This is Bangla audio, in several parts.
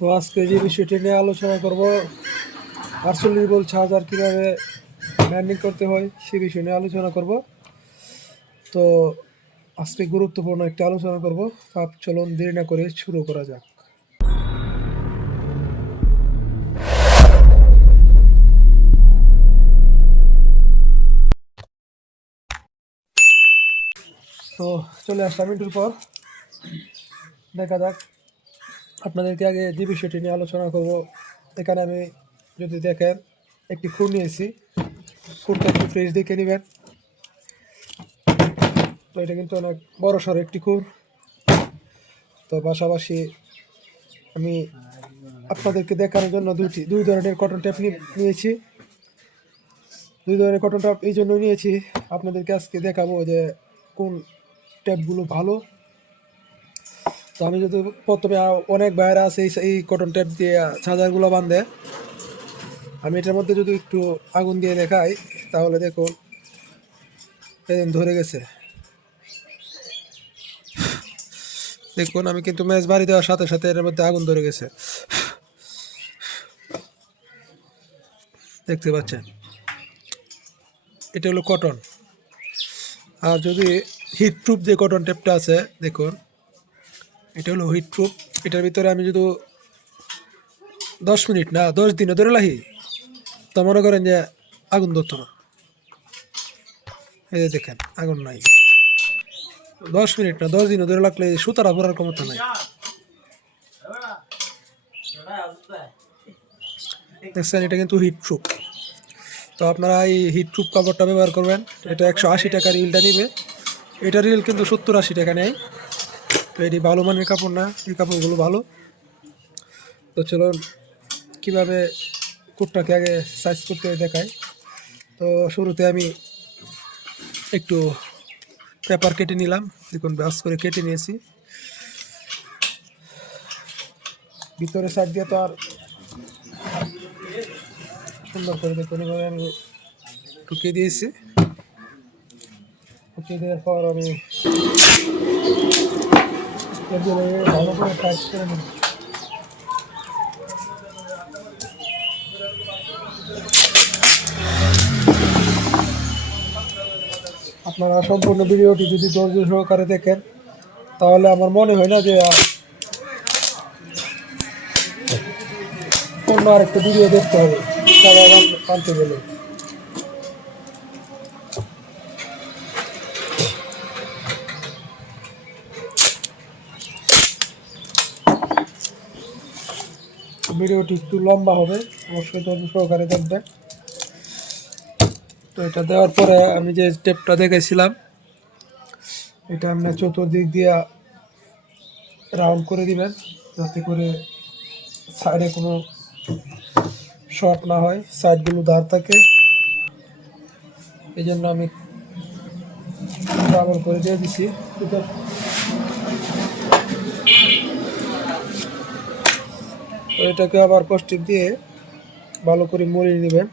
তো আজকে যে বিষয়টি নিয়ে আলোচনা করব আটচল্লিশ বল চার্জার কীভাবে ব্যান্ডিং করতে হয় সে বিষয় নিয়ে আলোচনা করব। তো আজকে গুরুত্বপূর্ণ একটা আলোচনা করব। তাপ চলুন দেরি না করে শুরু করা যাক। তো চলে আসলাম মিনিটের পর। দেখা যাক আপনাদেরকে আগে যে বিষয়টি নিয়ে আলোচনা করব, এখানে আমি যদি দেখেন, একটি খুর নিয়েছি। খুরটা একটু ফ্রেশ দেখে নেবেন। তো এটা কিন্তু অনেক বড় সড়ো একটি খুর। তো পাশাপাশি আমি আপনাদেরকে দেখানোর জন্য দুটি দুই ধরনের কটন ট্যাপ নিয়েছি। দুই ধরনের কটন ট্যাপ এই জন্য নিয়েছি। আপনাদেরকে আজকে দেখাবো যে কোন ট্যাপগুলো ভালো। তো আমি যদি প্রথমে অনেক বাইরে আছে এই- কটন ট্যাপ দিয়ে চার্জারগুলো বাঁধে আমি এটার মধ্যে যদি একটু আগুন দিয়ে দেখাই, তাহলে দেখুন, এদিন ধরে গেছে। দেখুন, আমি কিন্তু ম্যাচ বাড়ি দেওয়ার সাথে সাথে এর মধ্যে আগুন ধরে গেছে। দেখতে পাচ্ছেন? এটা হলো কটন আর যদি হিট প্রুফ যে কটন টেপটা আছে, দেখুন এটা হলো হিট প্রুফ এটার ভিতরে আমি যদি দশ মিনিট না, দশ দিনে ধরে লাহি তো মনে করেন যে আগুন ধরতো না। এই দেখেন, আগুন নাই। দশ মিনিট না, দশ দিনে ধরে লাগলে সুতারা ভরার ক্ষমতা নাই। দেখছেন, এটা কিন্তু হিট প্রুফ তো আপনারা এই হিট প্রুফ কাপড়টা ব্যবহার করবেন। এটা একশো আশি টাকার রিলটা নিবে। এটা রিল কিন্তু সত্তর আশি টাকা নেয়। তো এটি ভালো মানের কাপড় না, এই কাপড়গুলো ভালো। তো চলুন কীভাবে কুটটাকে আগে সাইজ করতে দেখাই। তো শুরুতে আমি একটু পেপার কেটে নিলাম। দেখুন, ব্রাশ করে কেটে নিয়েছি। ভিতরে সাইড দিয়ে তো আর সুন্দর করে দেখুন, এভাবে আমি ঢুকিয়ে দিয়েছি। ঢুকিয়ে দেওয়ার পর আমি আপনারা সম্পূর্ণ ভিডিওটি যদি ধৈর্য সহকারে দেখেন, তাহলে আমার মনে হয় না যে অন্য আরেকটা ভিডিও দেখতে হবে। আন- আনতে গেলে। ভিডিওটি একটু লম্বা হবে, অবশ্যই ধৈর্য সহকারে দেখবেন। তো এটা দেওয়ার পরে আমি যে স্টেপটা দেখেছিলাম, এটা আপনার চতুর্দিক দিয়ে রাউন্ড করে দিবেন, যাতে করে সাইডে কোনো শর্ট না হয় সাইডগুলো ধার থাকে। এই জন্য আমি রাউন্ড করে দিয়ে দিছি। এটাকে আবার কষ্টিক দিয়ে ভালো করে মুড়িয়ে নেবেন।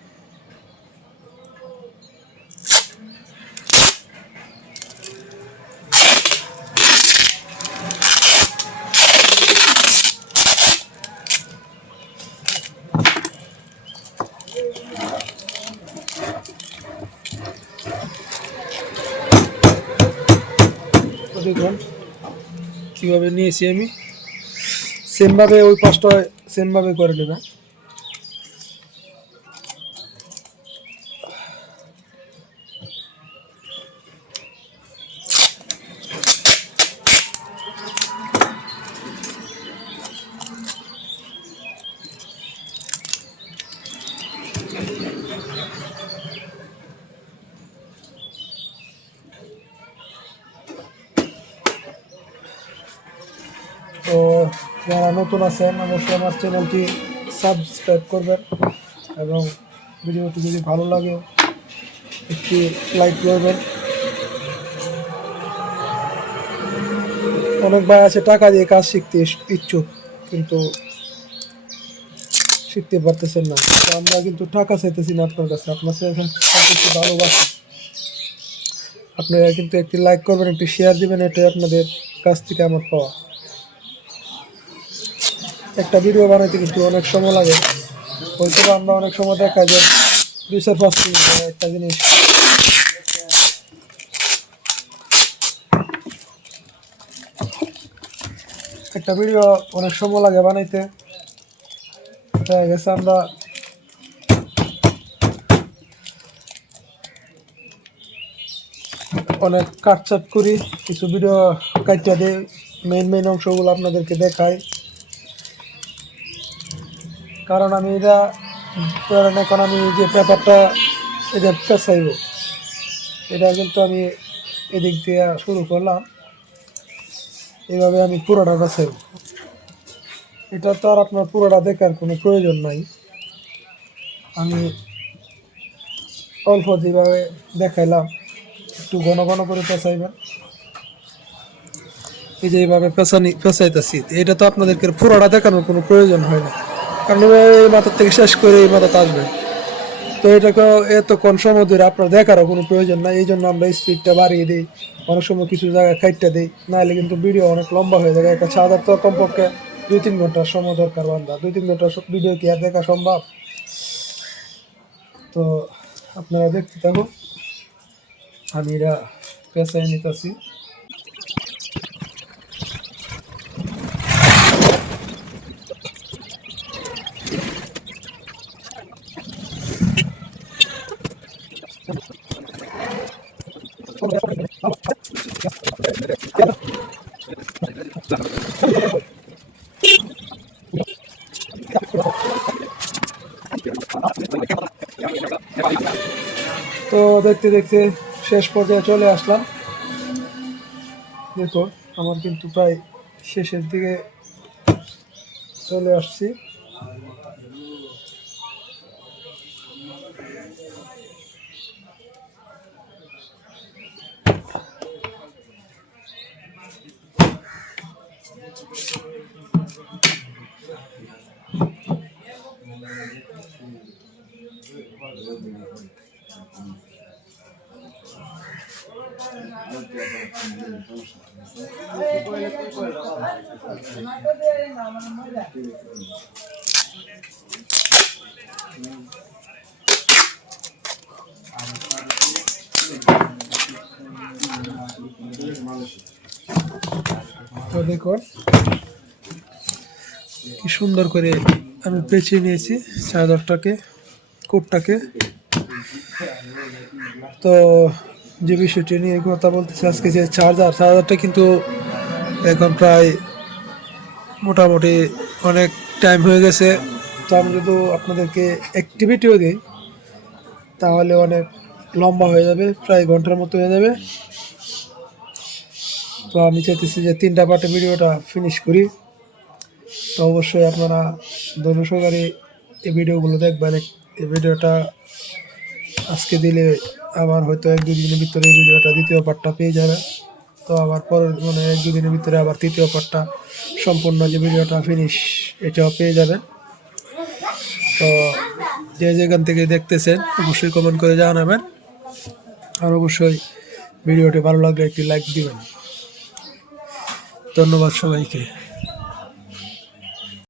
দেখুন, কীভাবে নিয়েছি আমি। সেমভাবে ওই পাশটা সেমভাবে করে নেবেন যারা নতুন আছেন অবশ্যই আমার চ্যানেলটি সাবস্ক্রাইব করবেন এবং ভিডিওটি যদি ভালো লাগে, একটি লাইক করবেন। অনেক ভাই আছে, টাকা দিয়ে কাজ শিখতে ইচ্ছুক, কিন্তু শিখতে পারতেছেন না। তো আমরা কিন্তু টাকা চাইতেছি না আপনার কাছে আপনার সবকিছু ভালোবাসি। আপনারা কিন্তু একটি লাইক করবেন, একটি শেয়ার দিবেন, এটাই আপনাদের কাছ থেকে আমার পাওয়া। একটা ভিডিও বানাইতে কিন্তু অনেক সময় লাগে। হয়তো আমরা অনেক সময় দেখা যায় দুই চার, পাঁচ মিনিট একটা জিনিস। একটা ভিডিও অনেক সময় লাগে বানাইতে। দেখা গেছে আমরা অনেক কাটচাট করি, কিছু ভিডিও কাটিয়ে দিই। মেইন মেইন অংশগুলো আপনাদেরকে দেখাই। কারণ আমি এটা কারণ এখন আমি যে পেপারটা এটা পেঁচাইব এটা কিন্তু আমি এদিক দিয়ে শুরু করলাম। এভাবে আমি পুরোটা পেঁচাইব এটা তো আর আপনার পুরোটা দেখার কোনো প্রয়োজন নাই। আমি অল্প যেভাবে দেখাইলাম, একটু ঘন ঘন করে পেঁচাইবেন। এই যে এইভাবে পেঁচানি পেঁচাইতেছি। এটা তো আপনাদেরকে পুরোটা দেখানোর কোনো প্রয়োজন হয় না। কারণ এই মাথার থেকে শেষ করে এই মাথাতে আসবে। তো এটাকে এত এতক্ষণ সময় ধরে আপনার দেখারও কোনো প্রয়োজন নাই এই জন্য আমরা স্পিডটা বাড়িয়ে দিই, অনেক সময় কিছু জায়গায় খাইটটা দিই, নাহলে কিন্তু ভিডিও অনেক লম্বা হয়ে যাবে। একটা সাদা তো কমপক্ষে দুই তিন ঘণ্টার সময় দরকার বান্ধা দুই তিন ঘণ্টার ভিডিও কি আর দেখা সম্ভব? তো আপনারা দেখতে থাকুন। আমি এটা পেঁচাই নিতেছি। তো দেখতে দেখতে শেষ পর্যায়ে চলে আসলাম। দেখো আমার কিন্তু প্রায় শেষের দিকে চলে আসছি। দেখুন কি সুন্দর করে আমি পেঁচিয়ে নিয়েছি চাদরটাকে কোটটাকে। তো যে বিষয়টি নিয়ে কথা বলতেছি, আজকে যে চার্জার চার্জারটা কিন্তু এখন প্রায় মোটামুটি অনেক টাইম হয়ে গেছে। তো আমি যদি আপনাদেরকে অ্যাক্টিভিটিও দিই, তাহলে অনেক লম্বা হয়ে যাবে, প্রায় ঘণ্টার মতো হয়ে যাবে। তো আমি চাইতেছি যে তিনটা পার্টে ভিডিওটা ফিনিশ করি। তো অবশ্যই আপনারা ধৈর্য সহকারে এই ভিডিওগুলো দেখবেন। এই ভিডিওটা আজকে দিলে আবার হয়তো এক দুই দিনের ভিতরে এই ভিডিওটা দ্বিতীয় পার্টটা পেয়ে যাবে। তো আবার পরের মানে এক দুই দিনের ভিতরে আবার তৃতীয় পার্টটা সম্পূর্ণ যে ভিডিওটা ফিনিশ এটাও পেয়ে যাবেন তো যে যেখান থেকে দেখতেছেন, অবশ্যই কমেন্ট করে জানাবেন। আর অবশ্যই ভিডিওটি ভালো লাগলে একটি লাইক দিবেন। ধন্যবাদ সবাইকে।